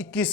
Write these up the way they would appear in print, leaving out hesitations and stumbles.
21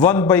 1 by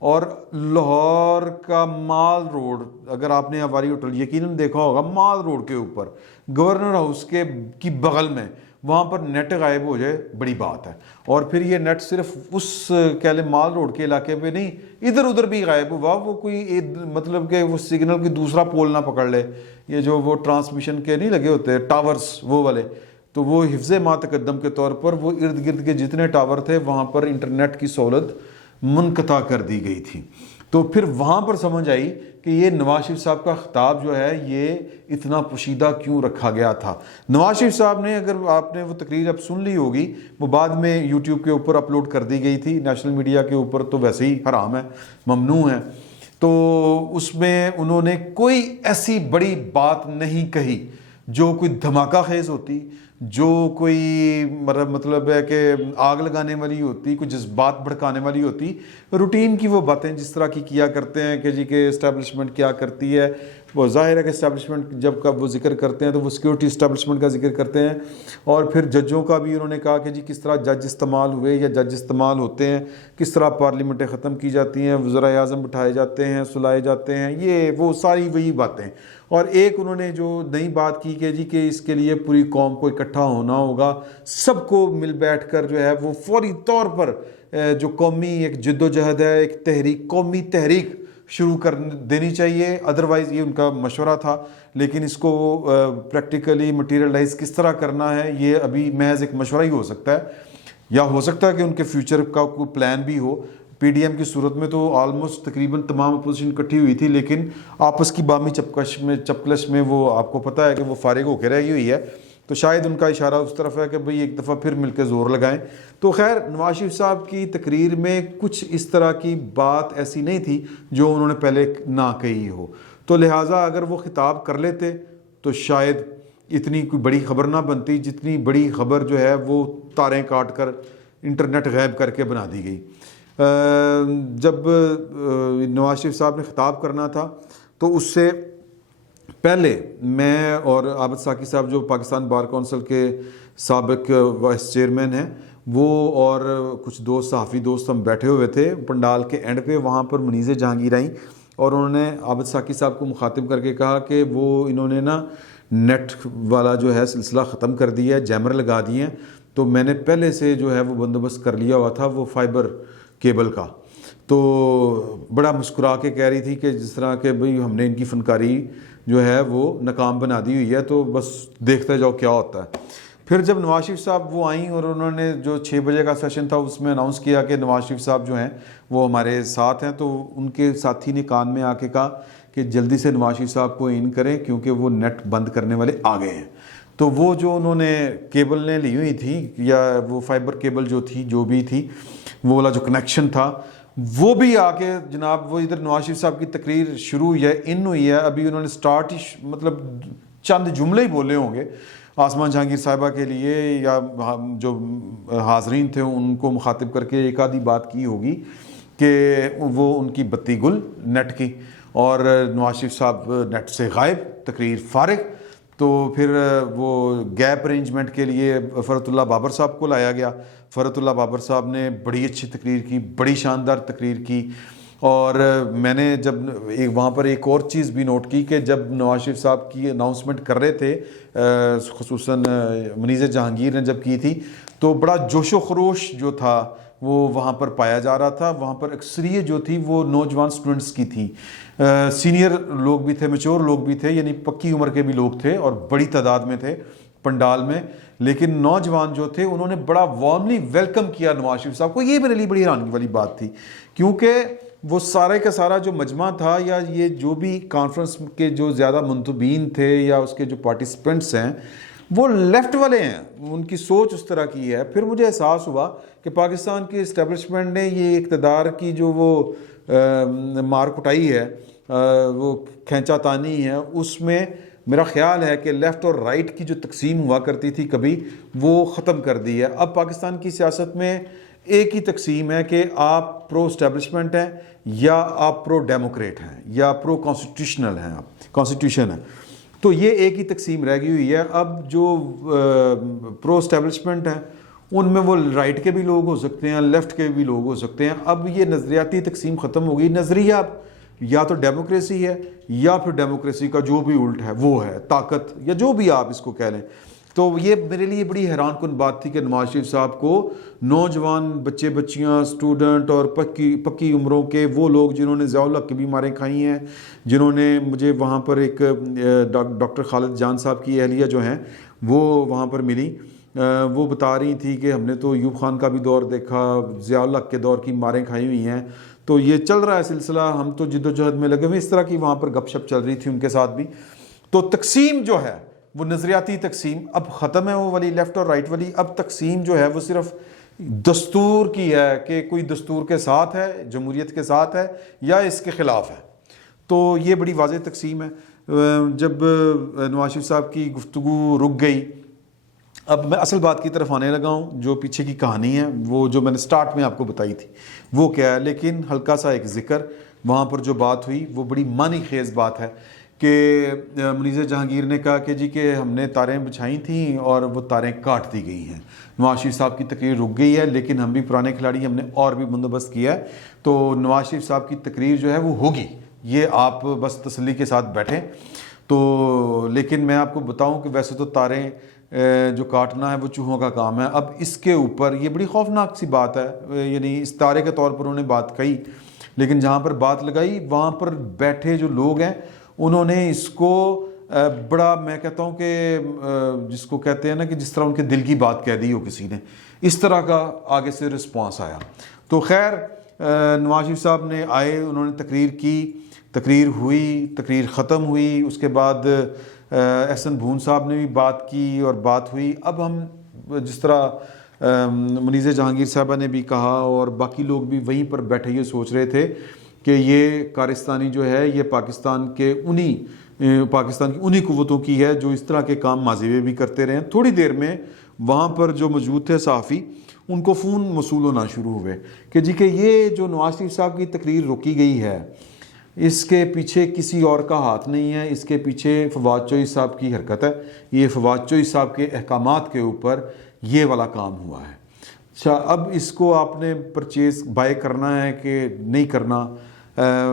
اور لاہور کا مال road, اگر آپ نے ہماری ہوٹل یقیناً دیکھا ہوگا، مال روڈ کے اوپر گورنر ہاؤس کے کی بغل میں، وہاں پر نیٹ غائب ہو جائے بڑی بات ہے. اور پھر یہ نیٹ صرف اس کہہ لیں مال روڈ کے علاقے پہ نہیں، ادھر ادھر بھی غائب ہوا، وہ کوئی مطلب کہ وہ سگنل کی دوسرا پول نہ پکڑ لے، یہ جو وہ ٹرانسمیشن کے نہیں لگے ہوتے ٹاورز وہ والے، تو وہ حفظ ما تقدم کے طور پر وہ ارد گرد کے جتنے ٹاور تھے وہاں پر انٹرنیٹ کی سہولت منقطع کر دی گئی تھی. تو پھر وہاں پر سمجھ آئی کہ یہ نواز شریف صاحب کا خطاب جو ہے یہ اتنا پوشیدہ کیوں رکھا گیا تھا. نواز شریف صاحب نے، اگر آپ نے وہ تقریر اب سن لی ہوگی، وہ بعد میں یوٹیوب کے اوپر اپلوڈ کر دی گئی تھی، نیشنل میڈیا کے اوپر تو ویسے ہی حرام ہے، ممنوع ہے. تو اس میں انہوں نے کوئی ایسی بڑی بات نہیں کہی جو کوئی دھماکہ خیز ہوتی، جو کوئی مطلب ہے کہ آگ لگانے والی ہوتی، کوئی جذبات بھڑکانے والی ہوتی. روٹین کی وہ باتیں جس طرح کی کیا کرتے ہیں کہ جی کہ اسٹیبلشمنٹ کیا کرتی ہے، وہ ظاہر ہے کہ اسٹیبلشمنٹ جب کا وہ ذکر کرتے ہیں تو وہ سیکورٹی اسٹیبلشمنٹ کا ذکر کرتے ہیں. اور پھر ججوں کا بھی انہوں نے کہا کہ جی کس طرح جج استعمال ہوئے یا جج استعمال ہوتے ہیں، کس طرح پارلیمنٹیں ختم کی جاتی ہیں، وزرائے اعظم بٹھائے جاتے ہیں، سلائے جاتے ہیں، یہ وہ ساری وہی باتیں. اور ایک انہوں نے جو نئی بات کی کہ جی کہ اس کے لیے پوری قوم کو اکٹھا ہونا ہوگا، سب کو مل بیٹھ کر جو ہے وہ فوری طور پر جو قومی ایک جد و جہد ہے، ایک تحریک، قومی تحریک شروع کر دینی چاہیے. ادروائز یہ ان کا مشورہ تھا، لیکن اس کو پریکٹیکلی مٹیریلائز کس طرح کرنا ہے یہ ابھی محض ایک مشورہ ہی ہو سکتا ہے، یا ہو سکتا ہے کہ ان کے فیوچر کا کوئی پلان بھی ہو. پی ڈی ایم کی صورت میں تو آلموسٹ تقریباً تمام اپوزیشن اکٹھی ہوئی تھی، لیکن آپس کی باہمی چپکش میں وہ آپ کو پتہ ہے کہ وہ فارغ ہو کے رہ گئی ہوئی ہے. تو شاید ان کا اشارہ اس طرف ہے کہ بھئی ایک دفعہ پھر مل کے زور لگائیں. تو خیر، نواز شریف صاحب کی تقریر میں کچھ اس طرح کی بات ایسی نہیں تھی جو انہوں نے پہلے نہ کہی ہو. تو لہٰذا اگر وہ خطاب کر لیتے تو شاید اتنی کوئی بڑی خبر نہ بنتی، جتنی بڑی خبر جو ہے وہ تاریں کاٹ کر انٹرنیٹ غائب کر کے بنا دی گئی. جب نواز شریف صاحب نے خطاب کرنا تھا تو اس سے پہلے میں اور عابد ساقی صاحب جو پاکستان بار کونسل کے سابق وائس چیئرمین ہیں، وہ اور کچھ دوست، صحافی دوست، ہم بیٹھے ہوئے تھے پنڈال کے اینڈ پہ. وہاں پر منیزہ جہانگیر آئیں اور انہوں نے عابد ساقی صاحب کو مخاطب کر کے کہا کہ وہ انہوں نے نا نیٹ والا جو ہے سلسلہ ختم کر دیا ہے، جیمر لگا دیے ہیں. تو میں نے پہلے سے جو ہے وہ بندوبست کر لیا ہوا تھا وہ فائبر کیبل کا. تو بڑا مسکرا کے کہہ رہی تھی کہ جس طرح کہ بھئی ہم نے ان کی فنکاری جو ہے وہ ناکام بنا دی ہوئی ہے، تو بس دیکھتے جاؤ کیا ہوتا ہے. پھر جب نواز شریف صاحب وہ آئیں اور انہوں نے جو 6 بجے کا سیشن تھا اس میں اناؤنس کیا کہ نواز شریف صاحب جو ہیں وہ ہمارے ساتھ ہیں، تو ان کے ساتھی نے کان میں آ کے کہا کہ جلدی سے نواز شریف صاحب کو ان کریں کیونکہ وہ نیٹ بند کرنے والے آ گئے ہیں. تو وہ جو انہوں نے کیبل نے لی ہوئی تھی، یا وہ فائبر کیبل جو تھی، جو بھی تھی، وہ والا جو کنیکشن تھا، وہ بھی آ کے جناب وہ ادھر نواز شریف صاحب کی تقریر شروع ہوئی ہے، ہوئی ہے. ابھی انہوں نے سٹارٹ ہی مطلب چند جملے ہی بولے ہوں گے آسمان جہانگیر صاحبہ کے لیے، یا جو حاضرین تھے ان کو مخاطب کر کے ایک آدھی بات کی ہوگی کہ وہ ان کی بتی گل نیٹ کی، اور نواز شریف صاحب نیٹ سے غائب، تقریر فارغ. تو پھر وہ گیپ ارینجمنٹ کے لیے فرحت اللہ بابر صاحب کو لایا گیا. فرحت اللہ بابر صاحب نے بڑی اچھی تقریر کی، بڑی شاندار تقریر کی. اور میں نے جب وہاں پر ایک اور چیز بھی نوٹ کی کہ جب نواز شریف صاحب کی اناؤنسمنٹ کر رہے تھے، خصوصاً منیزہ جہانگیر نے جب کی تھی، تو بڑا جوش و خروش جو تھا وہ وہاں پر پایا جا رہا تھا. وہاں پر اکثریت جو تھی وہ نوجوان سٹوڈنٹس کی تھی، سینئر لوگ بھی تھے، میچور لوگ بھی تھے، یعنی پکی عمر کے بھی لوگ تھے اور بڑی تعداد میں تھے پنڈال میں. لیکن نوجوان جو تھے انہوں نے بڑا وارملی ویلکم کیا نواز شریف صاحب کو. یہ میرے لیے بڑی حیرانگی والی بات تھی، کیونکہ وہ سارے کا سارا جو مجمع تھا، یا یہ جو بھی کانفرنس کے جو زیادہ منتبین تھے یا اس کے جو پارٹیسپینٹس ہیں، وہ لیفٹ والے ہیں، ان کی سوچ اس طرح کی ہے. پھر مجھے احساس ہوا کہ پاکستان کی اسٹیبلشمنٹ نے یہ اقتدار کی جو وہ مار کٹائی ہے، وہ کھینچا تانی ہے، اس میں میرا خیال ہے کہ لیفٹ اور رائٹ کی جو تقسیم ہوا کرتی تھی کبھی، وہ ختم کر دی ہے. اب پاکستان کی سیاست میں ایک ہی تقسیم ہے کہ آپ پرو اسٹیبلشمنٹ ہیں یا آپ پرو ڈیموکریٹ ہیں یا پرو کانسٹیٹیوشنل ہیں، آپ کانسٹیٹیوشن ہے. تو یہ ایک ہی تقسیم رہ گئی ہوئی ہے. اب جو پرو اسٹیبلشمنٹ ہیں ان میں وہ رائٹ کے بھی لوگ ہو سکتے ہیں، لیفٹ کے بھی لوگ ہو سکتے ہیں۔ اب یہ نظریاتی تقسیم ختم ہو گئی، نظریہ یا تو ڈیموکریسی ہے یا پھر ڈیموکریسی کا جو بھی الٹ ہے وہ ہے طاقت، یا جو بھی آپ اس کو کہہ لیں۔ تو یہ میرے لیے بڑی حیران کن بات تھی کہ نواز شریف صاحب کو نوجوان بچے بچیاں اسٹوڈنٹ اور پکی عمروں کے وہ لوگ جنہوں نے ضیاء الحق کی بھی ماریں کھائی ہیں، جنہوں نے مجھے وہاں پر ایک ڈاکٹر خالد جان صاحب کی اہلیہ جو ہیں وہ وہاں پر ملی، وہ بتا رہی تھی کہ ہم نے تو ایوب خان کا بھی دور دیکھا، ضیاء الحق کے دور کی ماریں کھائی ہوئی ہیں، تو یہ چل رہا ہے سلسلہ، ہم تو جد و جہد میں لگے ہوئے، اس طرح کی وہاں پر گپ شپ چل رہی تھی ان کے ساتھ بھی۔ تو تقسیم جو ہے وہ نظریاتی تقسیم اب ختم ہے، وہ والی لیفٹ اور رائٹ والی۔ اب تقسیم جو ہے وہ صرف دستور کی ہے کہ کوئی دستور کے ساتھ ہے، جمہوریت کے ساتھ ہے یا اس کے خلاف ہے۔ تو یہ بڑی واضح تقسیم ہے۔ جب نواز شریف صاحب کی گفتگو رک گئی، اب میں اصل بات کی طرف آنے لگا ہوں، جو پیچھے کی کہانی ہے وہ جو میں نے سٹارٹ میں آپ کو بتائی تھی وہ کیا ہے، لیکن ہلکا سا ایک ذکر وہاں پر جو بات ہوئی وہ بڑی معنی خیز بات ہے کہ منیزہ جہانگیر نے کہا کہ جی کہ ہم نے تاریں بچھائی تھیں اور وہ تاریں کاٹ دی گئی ہیں، نواز شریف صاحب کی تقریر رک گئی ہے، لیکن ہم بھی پرانے کھلاڑی، ہم نے اور بھی بندوبست کیا ہے، تو نواز شریف صاحب کی تقریر جو ہے وہ ہوگی، یہ آپ بس تسلی کے ساتھ بیٹھیں۔ تو لیکن میں آپ کو بتاؤں کہ ویسے تو تاریں جو کاٹنا ہے وہ چوہوں کا کام ہے۔ اب اس کے اوپر یہ بڑی خوفناک سی بات ہے، یعنی اس تارے کے طور پر انہوں نے بات کہی، لیکن جہاں پر بات لگائی وہاں پر بیٹھے جو لوگ ہیں انہوں نے اس کو بڑا، میں کہتا ہوں کہ جس کو کہتے ہیں نا کہ جس طرح ان کے دل کی بات کہہ دی ہو کسی نے، اس طرح کا آگے سے رسپانس آیا۔ تو خیر نواز شریف صاحب نے آئے، انہوں نے تقریر کی، تقریر ہوئی، تقریر ختم ہوئی، اس کے بعد احسن بھون صاحب نے بھی بات کی اور بات ہوئی۔ اب ہم جس طرح منیزہ جہانگیر صاحبہ نے بھی کہا اور باقی لوگ بھی وہیں پر بیٹھے یہ سوچ رہے تھے کہ یہ کارستانی جو ہے یہ پاکستان کی انہی قوتوں کی ہے جو اس طرح کے کام ماضی میں بھی کرتے رہے ہیں۔ تھوڑی دیر میں وہاں پر جو موجود تھے صحافی، ان کو فون موصول ہونا شروع ہوئے کہ جی کہ یہ جو نواز شریف صاحب کی تقریر روکی گئی ہے اس کے پیچھے کسی اور کا ہاتھ نہیں ہے، اس کے پیچھے فواد چوہدری صاحب کی حرکت ہے، یہ فواد چوہدری صاحب کے احکامات کے اوپر یہ والا کام ہوا ہے۔ اچھا، اب اس کو آپ نے پرچیز بائی کرنا ہے کہ نہیں کرنا؟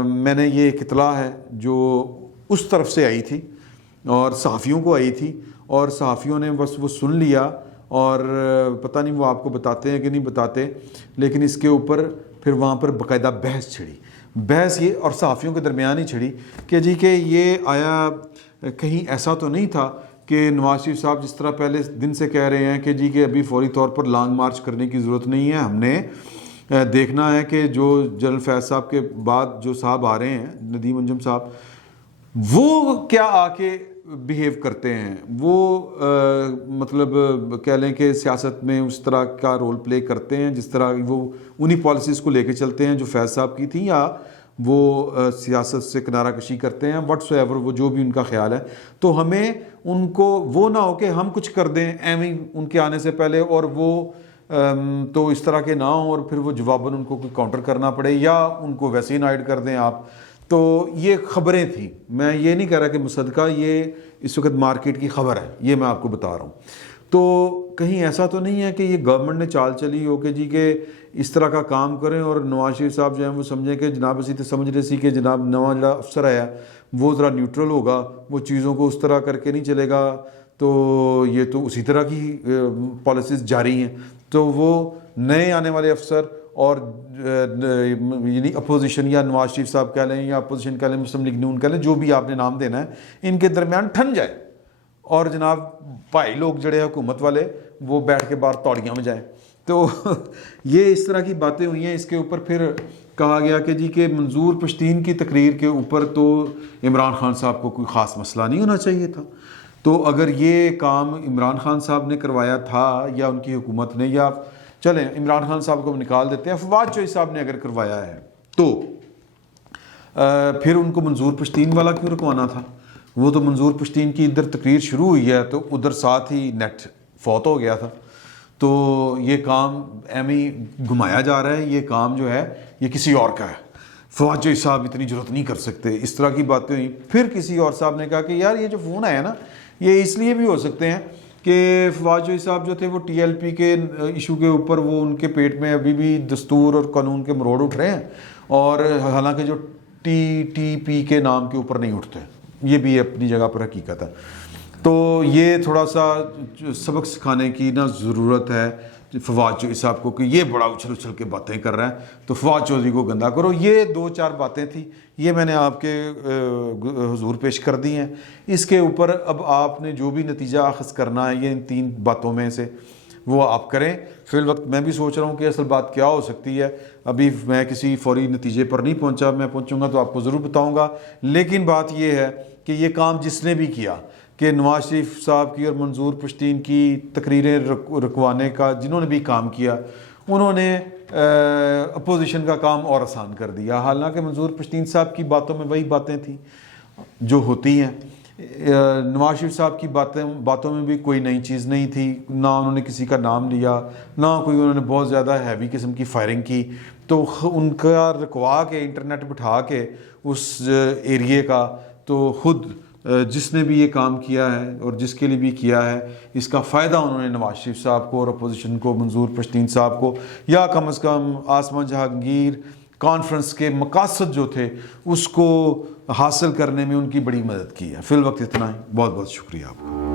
میں نے یہ ایک اطلاع ہے جو اس طرف سے آئی تھی اور صحافیوں کو آئی تھی، اور صحافیوں نے بس وہ سن لیا، اور پتہ نہیں وہ آپ کو بتاتے ہیں کہ نہیں بتاتے، لیکن اس کے اوپر پھر وہاں پر باقاعدہ بحث چھڑی، بحث یہ اور صحافیوں کے درمیان ہی چھڑی کہ جی کہ یہ آیا کہیں ایسا تو نہیں تھا کہ نواز شریف صاحب جس طرح پہلے دن سے کہہ رہے ہیں کہ جی کہ ابھی فوری طور پر لانگ مارچ کرنے کی ضرورت نہیں ہے، ہم نے دیکھنا ہے کہ جو جنرل فیض صاحب کے بعد جو صاحب آ رہے ہیں، ندیم انجم صاحب، وہ کیا آ کے بیہیو کرتے ہیں، وہ مطلب کہہ لیں کہ سیاست میں اس طرح کا رول پلے کرتے ہیں جس طرح وہ انہی پالیسیز کو لے کے چلتے ہیں جو فیض صاحب کی تھیں، یا وہ سیاست سے کنارہ کشی کرتے ہیں، واٹس ایور وہ جو بھی ان کا خیال ہے۔ تو ہمیں ان کو وہ نہ ہو کہ ہم کچھ کر دیں ایویں ان کے آنے سے پہلے اور وہ تو اس طرح کے نہ ہوں اور پھر وہ جواباً ان کو کوئی کاؤنٹر کرنا پڑے یا ان کو ویسے ہی نائڈ کر دیں آپ۔ تو یہ خبریں تھیں، میں یہ نہیں کہہ رہا کہ مصدقہ یہ اس وقت مارکیٹ کی خبر ہے، یہ میں آپ کو بتا رہا ہوں۔ تو کہیں ایسا تو نہیں ہے کہ یہ گورنمنٹ نے چال چلی ہو کہ جی کہ اس طرح کا کام کریں اور نواز شریف صاحب جو ہیں وہ سمجھیں کہ جناب اسی تو سمجھ رہے سی کہ جناب نواں جڑا افسر آیا وہ ذرا نیوٹرل ہوگا، وہ چیزوں کو اس طرح کر کے نہیں چلے گا، تو یہ تو اسی طرح کی پالیسیز جاری ہیں۔ تو وہ نئے آنے والے افسر اور یعنی اپوزیشن یا نواز شریف صاحب کہہ لیں یا اپوزیشن کہہ لیں، مسلم لیگ نون کہہ لیں، جو بھی آپ نے نام دینا ہے، ان کے درمیان ٹھن جائے اور جناب بھائی لوگ جڑے حکومت والے وہ بیٹھ کے باہر توڑیاں میں جائیں۔ تو یہ اس طرح کی باتیں ہوئی ہیں۔ اس کے اوپر پھر کہا گیا کہ جی کہ منظور پشتین کی تقریر کے اوپر تو عمران خان صاحب کو کوئی خاص مسئلہ نہیں ہونا چاہیے تھا، تو اگر یہ کام عمران خان صاحب نے کروایا تھا یا ان کی حکومت نے، یا چلیں عمران خان صاحب کو نکال دیتے ہیں، فواد چوہدری صاحب نے اگر کروایا ہے تو پھر ان کو منظور پشتین والا کیوں رکوانا تھا؟ وہ تو منظور پشتین کی ادھر تقریر شروع ہوئی ہے تو ادھر ساتھ ہی نیٹ فوت ہو گیا تھا، تو یہ کام ایمی گھمایا جا رہا ہے، یہ کام جو ہے یہ کسی اور کا ہے، فواد چوہدری صاحب اتنی ضرورت نہیں کر سکتے، اس طرح کی باتیں ہوئیں۔ پھر کسی اور صاحب نے کہا کہ یار یہ جو فون آیا نا یہ اس لیے بھی ہو سکتے ہیں کہ فواد چودھری صاحب جو تھے وہ ٹی ایل پی کے ایشو کے اوپر وہ ان کے پیٹ میں ابھی بھی دستور اور قانون کے مروڑ اٹھ رہے ہیں، اور حالانکہ جو ٹی پی کے نام کے اوپر نہیں اٹھتے، یہ بھی اپنی جگہ پر حقیقت ہے۔ تو یہ تھوڑا سا سبق سکھانے کی نا ضرورت ہے فواد چودھری صاحب کو، کہ یہ بڑا اچھل اچھل کے باتیں کر رہے ہیں تو فواد چودھری کو گندا کرو۔ یہ 2-4 باتیں تھیں، یہ میں نے آپ کے حضور پیش کر دی ہیں۔ اس کے اوپر اب آپ نے جو بھی نتیجہ اخذ کرنا ہے یہ ان 3 باتوں میں سے وہ آپ کریں۔ فی الوقت میں بھی سوچ رہا ہوں کہ اصل بات کیا ہو سکتی ہے، ابھی میں کسی فوری نتیجے پر نہیں پہنچا، میں پہنچوں گا تو آپ کو ضرور بتاؤں گا۔ لیکن بات یہ ہے کہ یہ کام جس نے بھی کیا، کہ نواز شریف صاحب کی اور منظور پشتین کی تقریریں رکوانے کا جنہوں نے بھی کام کیا، انہوں نے اپوزیشن کا کام اور آسان کر دیا۔ حالانکہ منظور پشتین صاحب کی باتوں میں وہی باتیں تھیں جو ہوتی ہیں، نواز شریف صاحب کی باتوں میں بھی کوئی نئی چیز نہیں تھی، نہ انہوں نے کسی کا نام لیا، نہ کوئی انہوں نے بہت زیادہ ہیوی قسم کی فائرنگ کی۔ تو ان کا رکوا کے انٹرنیٹ بٹھا کے اس ایریے کا، تو خود جس نے بھی یہ کام کیا ہے اور جس کے لیے بھی کیا ہے، اس کا فائدہ انہوں نے نواز شریف صاحب کو اور اپوزیشن کو، منظور پشتین صاحب کو، یا کم از کم آسمان جہانگیر کانفرنس کے مقاصد جو تھے اس کو حاصل کرنے میں ان کی بڑی مدد کی ہے۔ فی الوقت اتنا ہی، بہت بہت شکریہ آپ کا۔